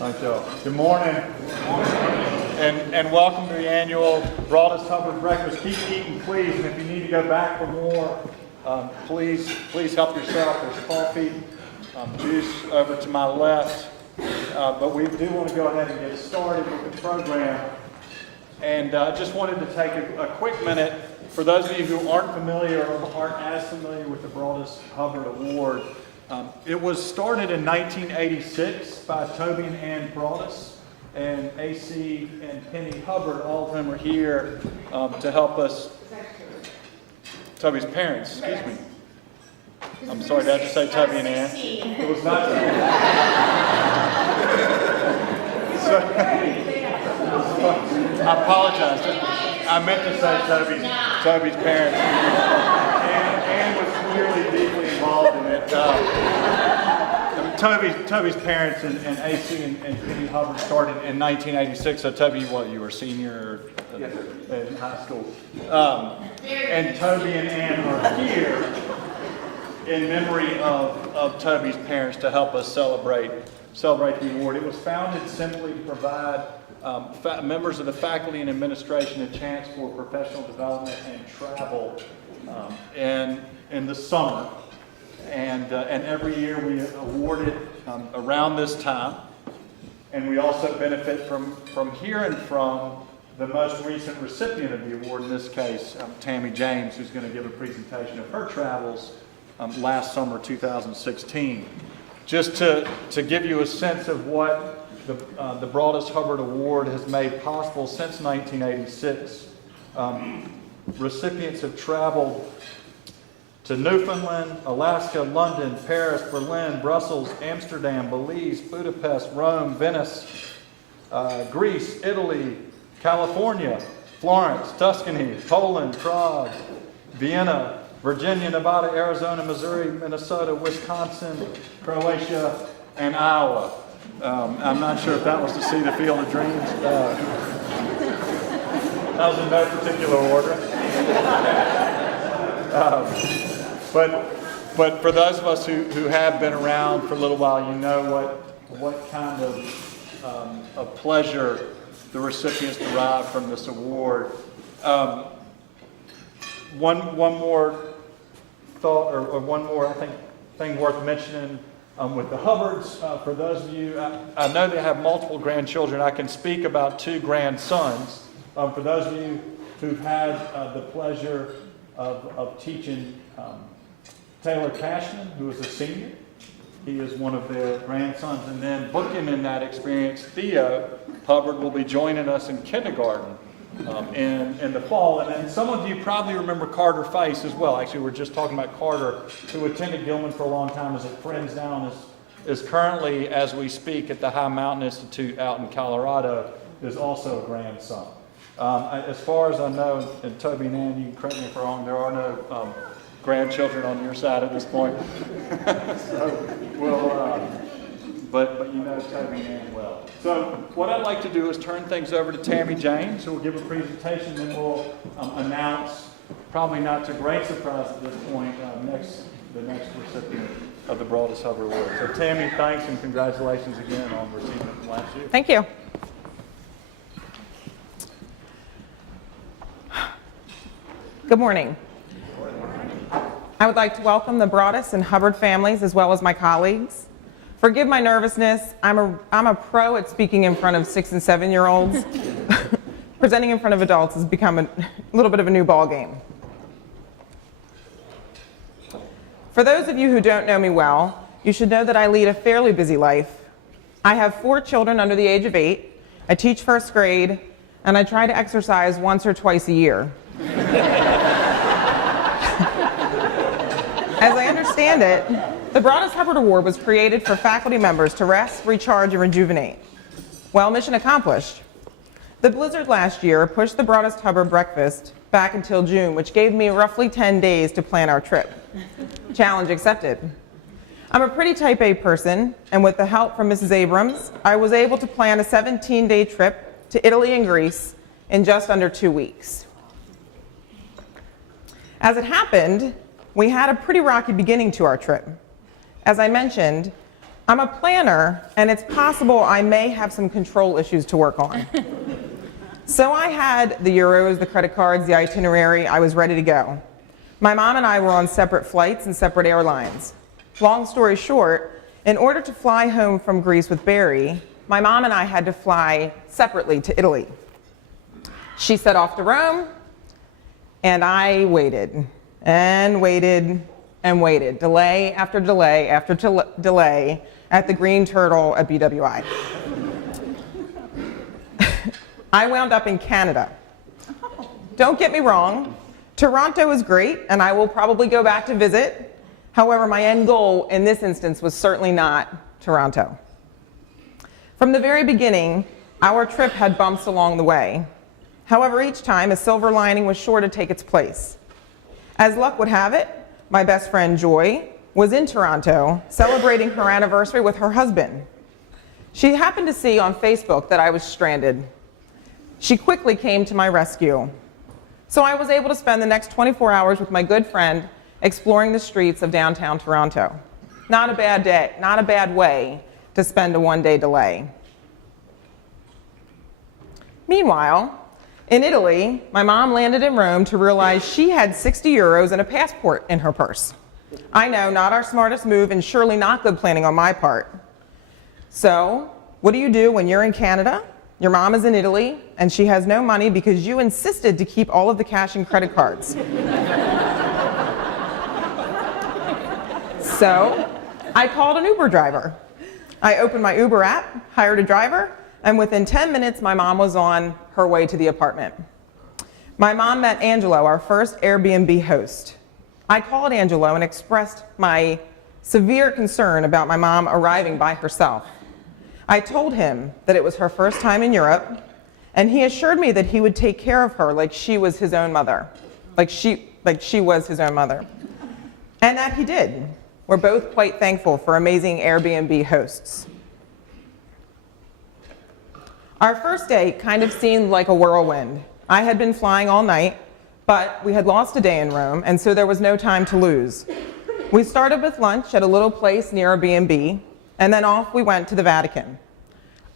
Thank you. Good morning. And welcome to the annual Broadus Hubbard breakfast. Keep eating, please. And if you need to go back for more, please help yourself. There's coffee, juice over to my left. But we do want to go ahead and get started with the program. And I just wanted to take a quick minute. For those of you who aren't familiar or aren't as familiar with the Broadus Hubbard Award, it was started in 1986 by Toby and Ann Broadus, and AC and Penny Hubbard. All of them are here to help us. Toby's parents, excuse me. I'm sorry, did I just say Toby and Ann? It was not Toby. I apologize. I meant to say Toby's parents. Ann was clearly deeply involved in it. Toby's parents and AC and Penny Hubbard started in 1986. So Toby, you were a senior in high school. And Toby and Ann are here in memory of Toby's parents to help us celebrate the award. It was founded simply to provide members of the faculty and administration a chance for professional development and travel in the summer. And every year we award it around this time. And we also benefit from hearing from the most recent recipient of the award, in this case, Tami James, who's going to give a presentation of her travels last summer, 2016. Just to give you a sense of what the Broadus Hubbard Award has made possible since 1986. Recipients have traveled to Newfoundland, Alaska, London, Paris, Berlin, Brussels, Amsterdam, Belize, Budapest, Rome, Venice, Greece, Italy, California, Florence, Tuscany, Poland, Prague, Vienna, Virginia, Nevada, Arizona, Missouri, Minnesota, Wisconsin, Croatia, and Iowa. I'm not sure if that was to see the Field of Dreams. That was in no particular order. But for those of us who have been around for a little while, you know what kind of pleasure the recipients derive from this award. One more thought, or one more, I think, thing worth mentioning with the Hubbards. For those of you, I know they have multiple grandchildren. I can speak about two grandsons. For those of you who've had the pleasure of teaching Taylor Cashman, who is a senior. He is one of their grandsons. And then booking in that experience, Theo Hubbard will be joining us in kindergarten in the fall. And then some of you probably remember Carter Face as well. Actually, we're just talking about Carter, who attended Gilman for a long time, is at Friends Down, is currently, as we speak, at the High Mountain Institute out in Colorado, is also a grandson. As far as I know, and Toby and Ann, you can correct me if I'm wrong, there are no grandchildren on your side at this point. So but you know Toby and Ann well. So what I'd like to do is turn things over to Tami James, who will give a presentation, then we'll announce, probably not to great surprise at this point, the next recipient of the Broadus Hubbard Award. So Tami, thanks and congratulations again on receiving it from last year. Thank you. Good morning. I would like to welcome the Broadus and Hubbard families as well as my colleagues. Forgive my nervousness. I'm a pro at speaking in front of 6- and 7-year-olds. Presenting in front of adults has become a little bit of a new ball game. For those of you who don't know me well, you should know that I lead a fairly busy life. I have 4 children under the age of 8. I teach first grade, and I try to exercise once or twice a year. As I understand it, the Broadus Hubbard Award was created for faculty members to rest, recharge, and rejuvenate. Well, mission accomplished. The blizzard last year pushed the Broadus Hubbard breakfast back until June, which gave me roughly 10 days to plan our trip. Challenge accepted. I'm a pretty type A person, and with the help from Mrs. Abrams, I was able to plan a 17-day trip to Italy and Greece in just under 2 weeks. As it happened, we had a pretty rocky beginning to our trip. As I mentioned, I'm a planner, and it's possible I may have some control issues to work on. So I had the euros, the credit cards, the itinerary. I was ready to go. My mom and I were on separate flights and separate airlines. Long story short, in order to fly home from Greece with Barry, my mom and I had to fly separately to Italy. She set off to Rome, and I waited and waited and waited, delay after delay after delay at the Green Turtle at BWI. I wound up in Canada. Don't get me wrong, Toronto is great, and I will probably go back to visit. However, my end goal in this instance was certainly not Toronto. From the very beginning, our trip had bumps along the way. However, each time a silver lining was sure to take its place. As luck would have it, my best friend Joy was in Toronto celebrating her anniversary with her husband. She happened to see on Facebook that I was stranded. She quickly came to my rescue. So I was able to spend the next 24 hours with my good friend exploring the streets of downtown Toronto. Not a bad day, not a bad way to spend a one-day delay. Meanwhile, in Italy, my mom landed in Rome to realize she had 60 euros and a passport in her purse. I know, not our smartest move and surely not good planning on my part. So, what do you do when you're in Canada? Your mom is in Italy, and she has no money because you insisted to keep all of the cash in credit cards. So, I called an Uber driver. I opened my Uber app, hired a driver, and within 10 minutes, my mom was on her way to the apartment. My mom met Angelo, our first Airbnb host. I called Angelo and expressed my severe concern about my mom arriving by herself. I told him that it was her first time in Europe, and he assured me that he would take care of her like she was his own mother. Like she was his own mother. And that he did. We're both quite thankful for amazing Airbnb hosts. Our first day kind of seemed like a whirlwind. I had been flying all night, but we had lost a day in Rome, and so there was no time to lose. We started with lunch at a little place near our B&B, and then off we went to the Vatican.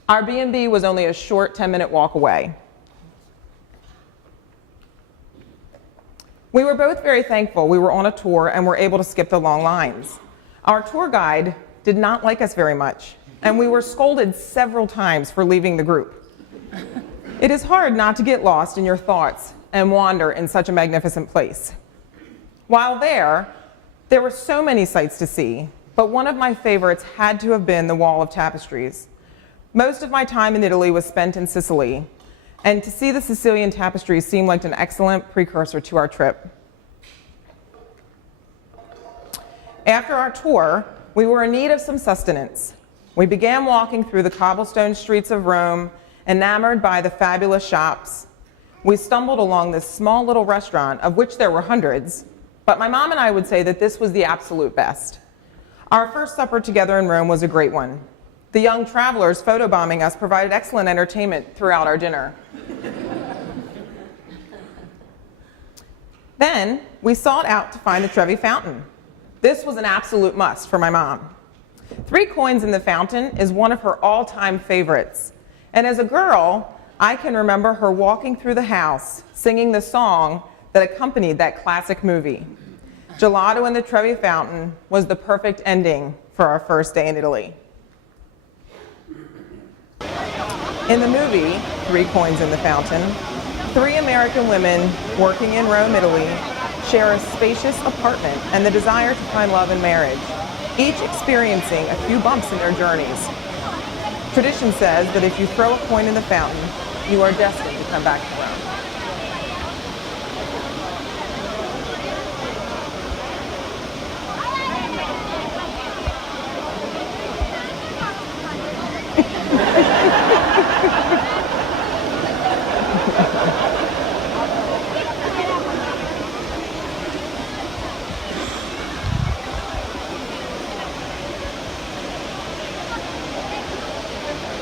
Our B&B was only a short 10-minute walk away. We were both very thankful we were on a tour and were able to skip the long lines. Our tour guide did not like us very much, and we were scolded several times for leaving the group. It is hard not to get lost in your thoughts and wander in such a magnificent place. While there were so many sights to see, but one of my favorites had to have been the Wall of Tapestries. Most of my time in Italy was spent in Sicily, and to see the Sicilian tapestries seemed like an excellent precursor to our trip. After our tour, we were in need of some sustenance. We began walking through the cobblestone streets of Rome, enamored by the fabulous shops. We stumbled along this small little restaurant, of which there were hundreds, but my mom and I would say that this was the absolute best. Our first supper together in Rome was a great one. The young travelers photobombing us provided excellent entertainment throughout our dinner. Then, we sought out to find the Trevi Fountain. This was an absolute must for my mom. 3 coins in the fountain is one of her all-time favorites. And as a girl, I can remember her walking through the house singing the song that accompanied that classic movie. Gelato in the Trevi Fountain was the perfect ending for our first day in Italy. In the movie, 3 Coins in the Fountain, 3 American women working in Rome, Italy, share a spacious apartment and the desire to find love and marriage, each experiencing a few bumps in their journeys. Tradition says that if you throw a coin in the fountain, you are destined to come back to Rome.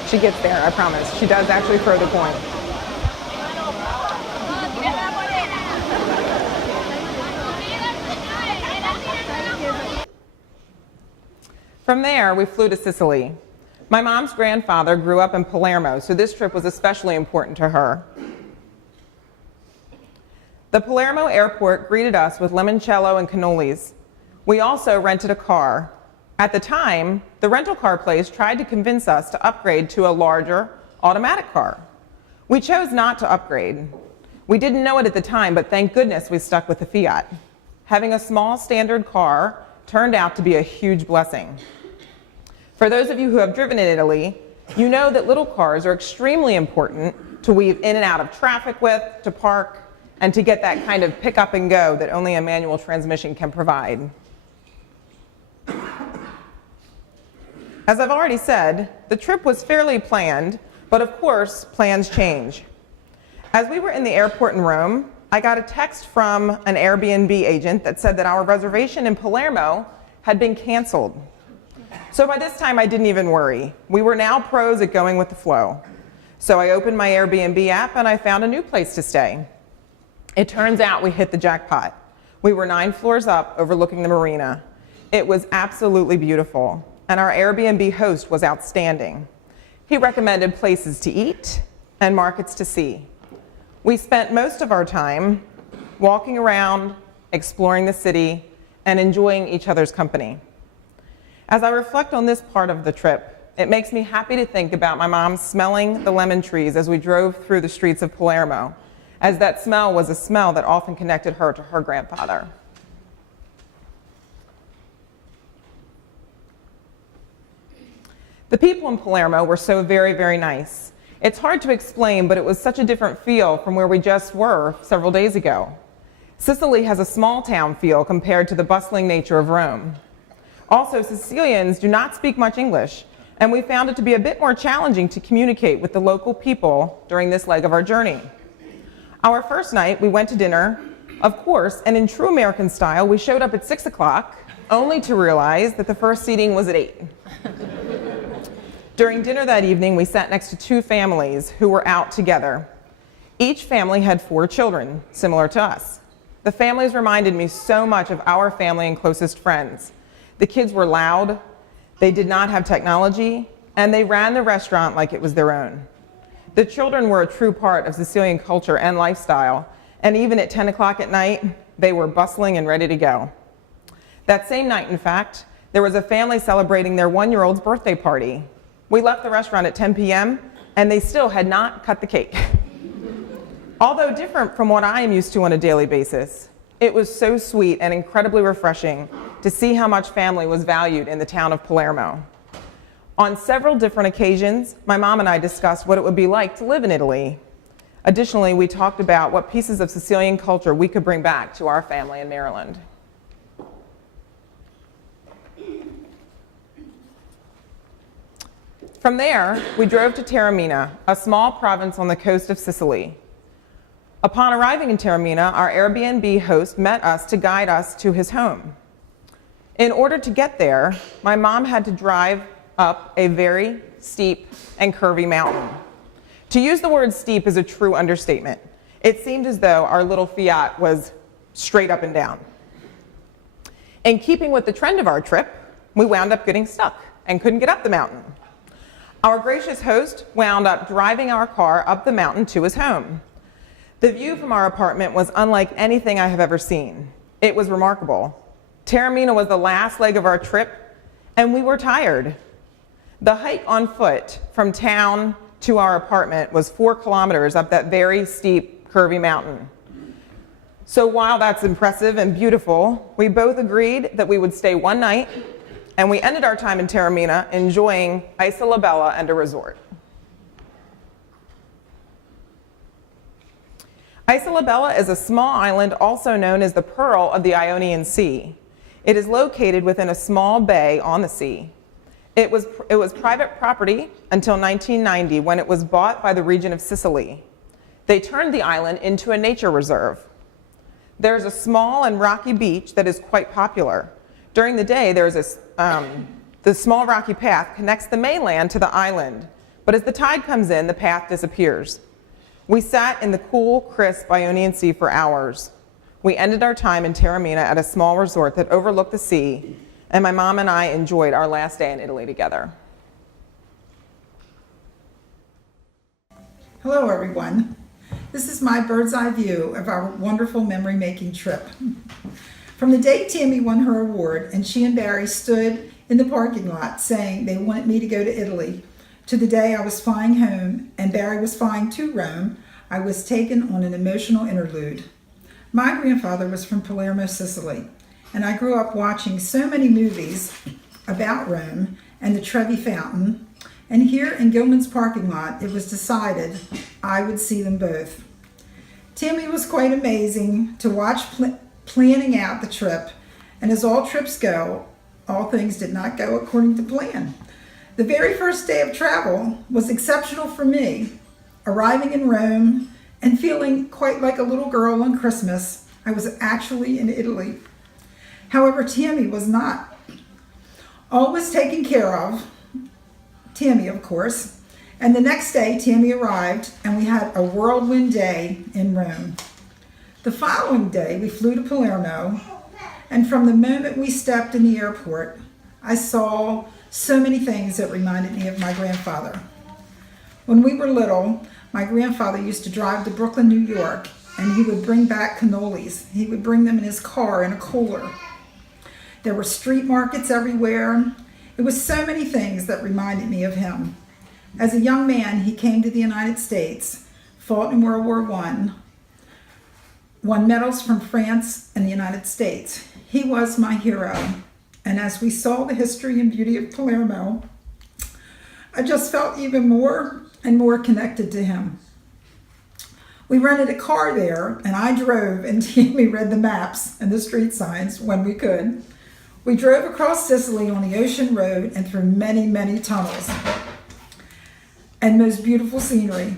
She gets there, I promise. She does actually throw the coin. From there, we flew to Sicily. My mom's grandfather grew up in Palermo, so this trip was especially important to her. The Palermo airport greeted us with limoncello and cannolis. We also rented a car. At the time, the rental car place tried to convince us to upgrade to a larger automatic car. We chose not to upgrade. We didn't know it at the time, but thank goodness we stuck with the Fiat. Having a small standard car turned out to be a huge blessing. For those of you who have driven in Italy, you know that little cars are extremely important to weave in and out of traffic with, to park, and to get that kind of pick up and go that only a manual transmission can provide. As I've already said, the trip was fairly planned, but of course, plans change. As we were in the airport in Rome, I got a text from an Airbnb agent that said that our reservation in Palermo had been canceled. So by this time, I didn't even worry. We were now pros at going with the flow. So I opened my Airbnb app and I found a new place to stay. It turns out we hit the jackpot. We were 9 floors up overlooking the marina. It was absolutely beautiful, and our Airbnb host was outstanding. He recommended places to eat and markets to see. We spent most of our time walking around, exploring the city, and enjoying each other's company. As I reflect on this part of the trip, it makes me happy to think about my mom smelling the lemon trees as we drove through the streets of Palermo, as that smell was a smell that often connected her to her grandfather. The people in Palermo were so very, very nice. It's hard to explain, but it was such a different feel from where we just were several days ago. Sicily has a small town feel compared to the bustling nature of Rome. Also, Sicilians do not speak much English, and we found it to be a bit more challenging to communicate with the local people during this leg of our journey. Our first night, we went to dinner, of course, and in true American style, we showed up at 6 o'clock, only to realize that the first seating was at 8. During dinner that evening, we sat next to 2 families who were out together. Each family had 4 children, similar to us. The families reminded me so much of our family and closest friends. The kids were loud, they did not have technology, and they ran the restaurant like it was their own. The children were a true part of Sicilian culture and lifestyle, and even at 10 o'clock at night, they were bustling and ready to go. That same night, in fact, there was a family celebrating their 1-year-old's birthday party. We left the restaurant at 10 p.m., and they still had not cut the cake. Although different from what I am used to on a daily basis, it was so sweet and incredibly refreshing to see how much family was valued in the town of Palermo. On several different occasions, my mom and I discussed what it would be like to live in Italy. Additionally, we talked about what pieces of Sicilian culture we could bring back to our family in Maryland. From there, we drove to Taormina, a small province on the coast of Sicily. Upon arriving in Taormina, our Airbnb host met us to guide us to his home. In order to get there, my mom had to drive up a very steep and curvy mountain. To use the word steep is a true understatement. It seemed as though our little Fiat was straight up and down. In keeping with the trend of our trip, we wound up getting stuck and couldn't get up the mountain. Our gracious host wound up driving our car up the mountain to his home. The view from our apartment was unlike anything I have ever seen. It was remarkable. Taormina was the last leg of our trip, and we were tired. The hike on foot from town to our apartment was 4 kilometers up that very steep, curvy mountain. So while that's impressive and beautiful, we both agreed that we would stay one night, and we ended our time in Taormina enjoying Isola Bella and a resort. Isola Bella is a small island also known as the Pearl of the Ionian Sea. It is located within a small bay on the sea. It was private property until 1990 when it was bought by the region of Sicily. They turned the island into a nature reserve. There's a small and rocky beach that is quite popular. During the day, the small rocky path connects the mainland to the island, but as the tide comes in, the path disappears. We sat in the cool, crisp Ionian Sea for hours. We ended our time in Taormina at a small resort that overlooked the sea, and my mom and I enjoyed our last day in Italy together. Hello everyone. This is my bird's eye view of our wonderful memory making trip. From the day Tami won her award and she and Barry stood in the parking lot saying they wanted me to go to Italy, to the day I was flying home and Barry was flying to Rome, I was taken on an emotional interlude. My grandfather was from Palermo, Sicily, and I grew up watching so many movies about Rome and the Trevi Fountain, and here in Gilman's parking lot, it was decided I would see them both. Tami was quite amazing to watch planning out the trip, and as all trips go, all things did not go according to plan. The very first day of travel was exceptional for me. Arriving in Rome and feeling quite like a little girl on Christmas, I was actually in Italy. However, Tami was not. All was taken care of, Tami of course, and the next day Tami arrived and we had a whirlwind day in Rome. The following day we flew to Palermo, and from the moment we stepped in the airport, I saw so many things that reminded me of my grandfather. When we were little, my grandfather used to drive to Brooklyn, New York, and he would bring back cannolis. He would bring them in his car in a cooler. There were street markets everywhere. It was so many things that reminded me of him. As a young man, he came to the United States, fought in World War I, won medals from France and the United States. He was my hero. And as we saw the history and beauty of Palermo, I just felt even more and more connected to him. We rented a car there, and I drove, and Tami read the maps and the street signs when we could. We drove across Sicily on the ocean road and through many, many tunnels and most beautiful scenery.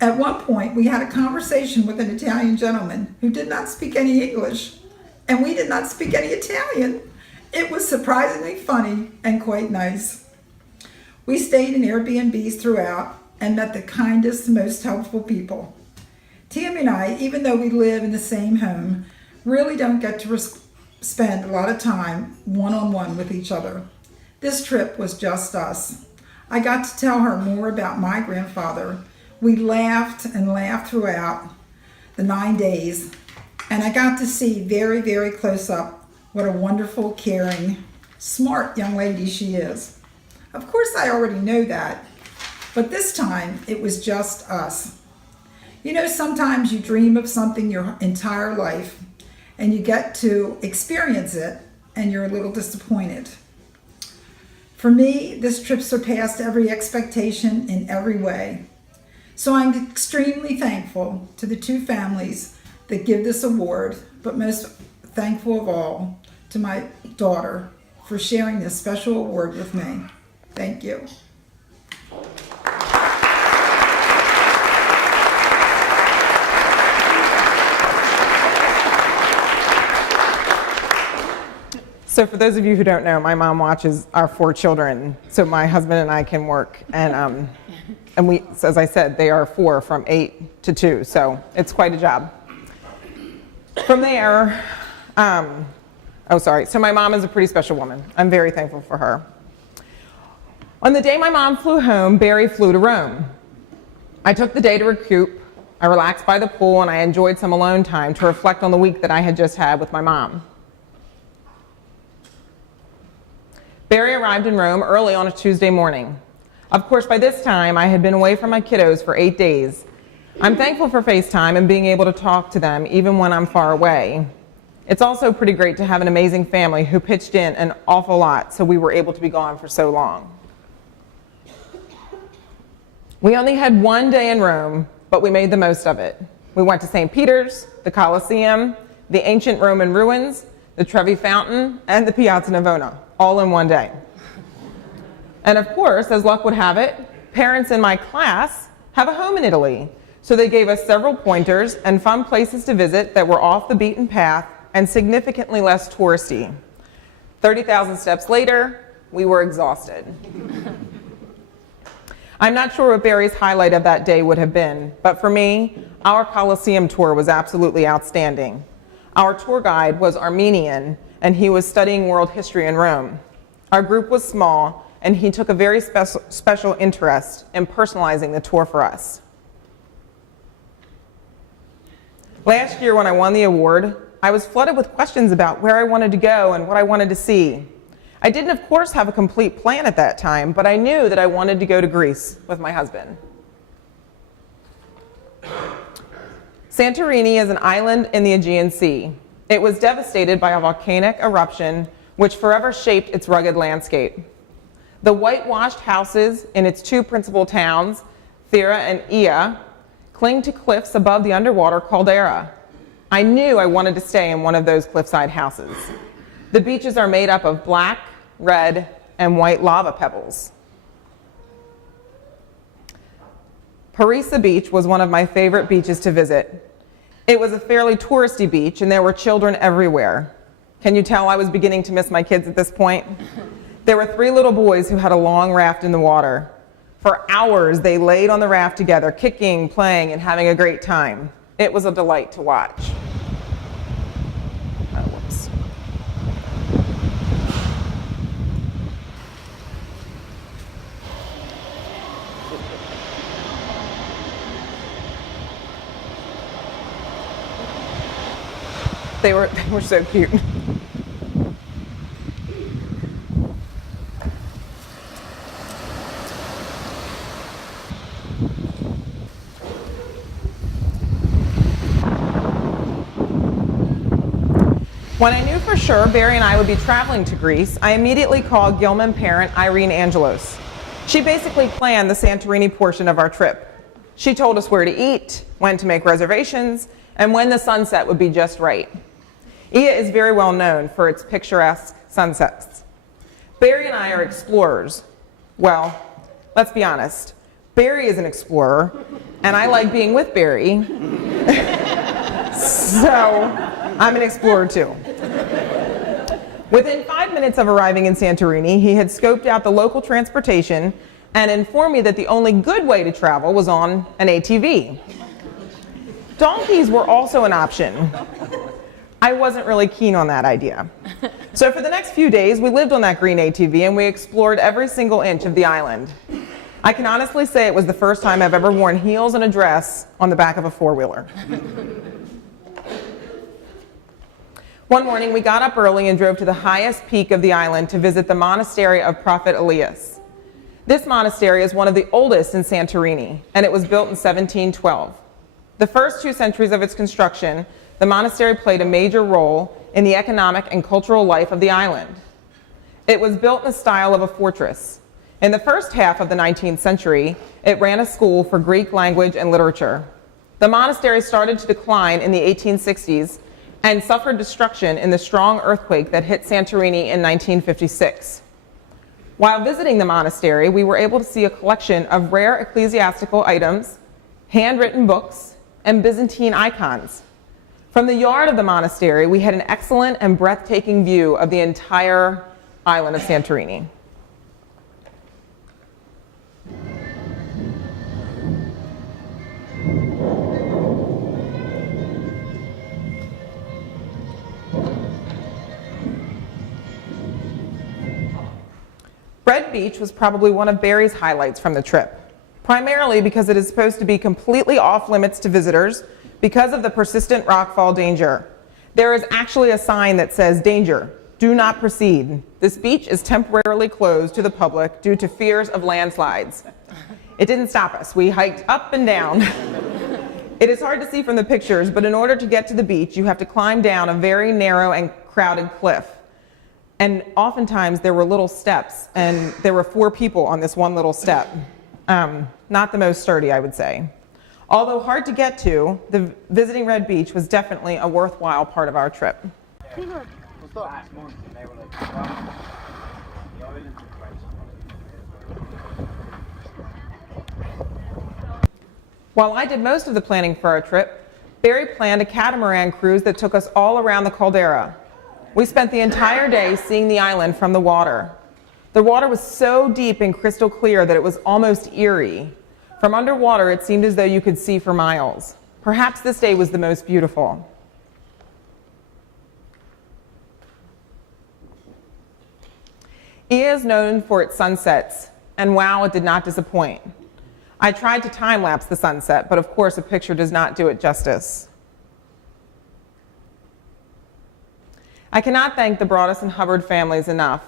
At one point, we had a conversation with an Italian gentleman who did not speak any English, and we did not speak any Italian. It was surprisingly funny and quite nice. We stayed in Airbnbs throughout and met the kindest, most helpful people. Tami and I, even though we live in the same home, really don't get to spend a lot of time one-on-one with each other. This trip was just us. I got to tell her more about my grandfather. We laughed and laughed throughout the 9 days, and I got to see very, very close up what a wonderful, caring, smart young lady she is. Of course, I already know that, but this time it was just us. You know, sometimes you dream of something your entire life and you get to experience it and you're a little disappointed. For me, this trip surpassed every expectation in every way. So I'm extremely thankful to the two families that give this award, but most thankful of all to my daughter for sharing this special award with me. Thank you. So for those of you who don't know, my mom watches our 4 children, so my husband and I can work. And we, as I said, they are 4 from 8 to 2, so it's quite a job. From there, so my mom is a pretty special woman. I'm very thankful for her. On the day my mom flew home, Barry flew to Rome. I took the day to recoup. I relaxed by the pool and I enjoyed some alone time to reflect on the week that I had just had with my mom. Barry arrived in Rome early on a Tuesday morning. Of course, by this time, I had been away from my kiddos for 8 days. I'm thankful for FaceTime and being able to talk to them even when I'm far away. It's also pretty great to have an amazing family who pitched in an awful lot so we were able to be gone for so long. We only had 1 day in Rome, but we made the most of it. We went to St. Peter's, the Colosseum, the ancient Roman ruins, the Trevi Fountain, and the Piazza Navona, all in 1 day. And of course, as luck would have it, parents in my class have a home in Italy. So they gave us several pointers and fun places to visit that were off the beaten path and significantly less touristy. 30,000 steps later, we were exhausted. I'm not sure what Barry's highlight of that day would have been, but for me, our Colosseum tour was absolutely outstanding. Our tour guide was Armenian, and he was studying world history in Rome. Our group was small, and he took a very special interest in personalizing the tour for us. Last year when I won the award, I was flooded with questions about where I wanted to go and what I wanted to see. I didn't, of course, have a complete plan at that time, but I knew that I wanted to go to Greece with my husband. Santorini is an island in the Aegean Sea. It was devastated by a volcanic eruption which forever shaped its rugged landscape. The whitewashed houses in its two principal towns, Thera and Ia, cling to cliffs above the underwater caldera. I knew I wanted to stay in one of those cliffside houses. The beaches are made up of black, red, and white lava pebbles. Parisa Beach was one of my favorite beaches to visit. It was a fairly touristy beach, and there were children everywhere. Can you tell I was beginning to miss my kids at this point? There were 3 little boys who had a long raft in the water. For hours, they laid on the raft together, kicking, playing, and having a great time. It was a delight to watch. Oh, whoops. They were so cute. When I knew for sure Barry and I would be traveling to Greece, I immediately called Gilman parent Irene Angelos. She basically planned the Santorini portion of our trip. She told us where to eat, when to make reservations, and when the sunset would be just right. Ia is very well known for its picturesque sunsets. Barry and I are explorers. Well, let's be honest. Barry is an explorer, and I like being with Barry. So I'm an explorer too. Within 5 minutes of arriving in Santorini, he had scoped out the local transportation and informed me that the only good way to travel was on an ATV. Donkeys were also an option. I wasn't really keen on that idea. So for the next few days, we lived on that green ATV and we explored every single inch of the island. I can honestly say it was the first time I've ever worn heels and a dress on the back of a four-wheeler. One morning, we got up early and drove to the highest peak of the island to visit the monastery of Prophet Elias. This monastery is one of the oldest in Santorini, and it was built in 1712. The first 2 centuries of its construction, the monastery played a major role in the economic and cultural life of the island. It was built in the style of a fortress. In the first half of the 19th century, it ran a school for Greek language and literature. The monastery started to decline in the 1860s and suffered destruction in the strong earthquake that hit Santorini in 1956. While visiting the monastery, we were able to see a collection of rare ecclesiastical items, handwritten books, and Byzantine icons. From the yard of the monastery, we had an excellent and breathtaking view of the entire island of Santorini. Red Beach was probably one of Barry's highlights from the trip, primarily because it is supposed to be completely off limits to visitors because of the persistent rockfall danger. There is actually a sign that says, "Danger, do not proceed. This beach is temporarily closed to the public due to fears of landslides." It didn't stop us. We hiked up and down. It is hard to see from the pictures, but in order to get to the beach, you have to climb down a very narrow and crowded cliff. And oftentimes there were little steps, and there were 4 people on this one little step. Not the most sturdy, I would say. Although hard to get to, visiting Red Beach was definitely a worthwhile part of our trip. While I did most of the planning for our trip, Barry planned a catamaran cruise that took us all around the caldera. We spent the entire day seeing the island from the water. The water was so deep and crystal clear that it was almost eerie. From underwater, it seemed as though you could see for miles. Perhaps this day was the most beautiful. EA is known for its sunsets, and wow, it did not disappoint. I tried to time-lapse the sunset, but of course a picture does not do it justice. I cannot thank the Broadus and Hubbard families enough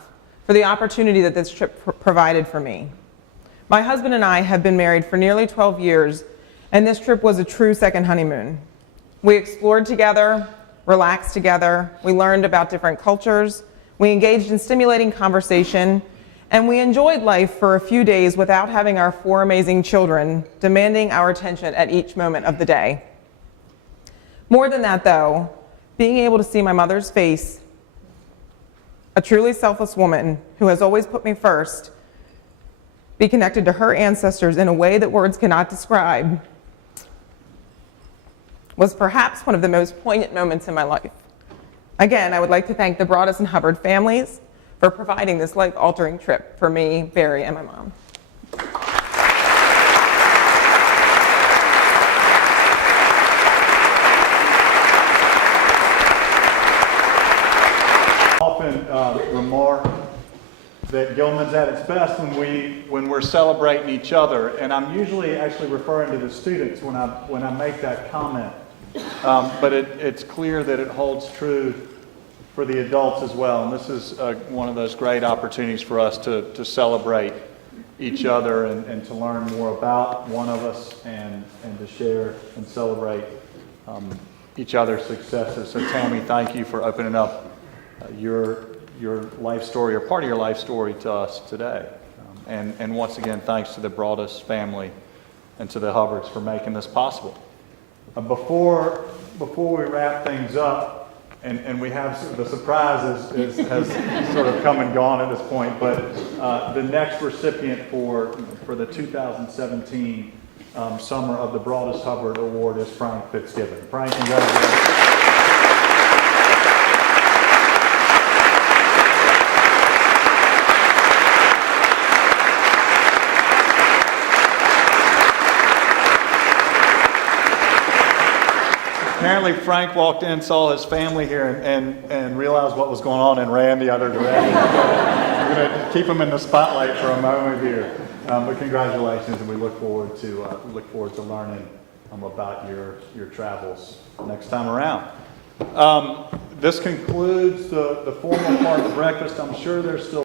for the opportunity that this trip provided for me. My husband and I have been married for nearly 12 years, and this trip was a true second honeymoon. We explored together, relaxed together, we learned about different cultures, we engaged in stimulating conversation, and we enjoyed life for a few days without having our 4 amazing children demanding our attention at each moment of the day. More than that, though, being able to see my mother's face, a truly selfless woman who has always put me first, be connected to her ancestors in a way that words cannot describe, was perhaps one of the most poignant moments in my life. Again, I would like to thank the Broadus and Hubbard families for providing this life-altering trip for me, Barry, and my mom. Often remark that Gilman's at its best when we're celebrating each other, and I'm usually actually referring to the students when I make that comment. But it's clear that it holds true for the adults as well. And this is one of those great opportunities for us to celebrate each other and to learn more about one of us and to share and celebrate each other's successes. So Tami, thank you for opening up your life story, or part of your life story, to us today. And once again, thanks to the Broadus family and to the Hubbards for making this possible. Before we wrap things up, and we have the surprise has sort of come and gone at this point, but the next recipient for the 2017 Summer of the Broadus Hubbard Award is Frank Fitzgibbon. Frank, congratulations. Apparently Frank walked in, saw his family here, and realized what was going on and ran the other direction. We're going to keep him in the spotlight for a moment here. But congratulations, and we look forward to learning about your travels next time around. This concludes the formal part of the breakfast. I'm sure there's still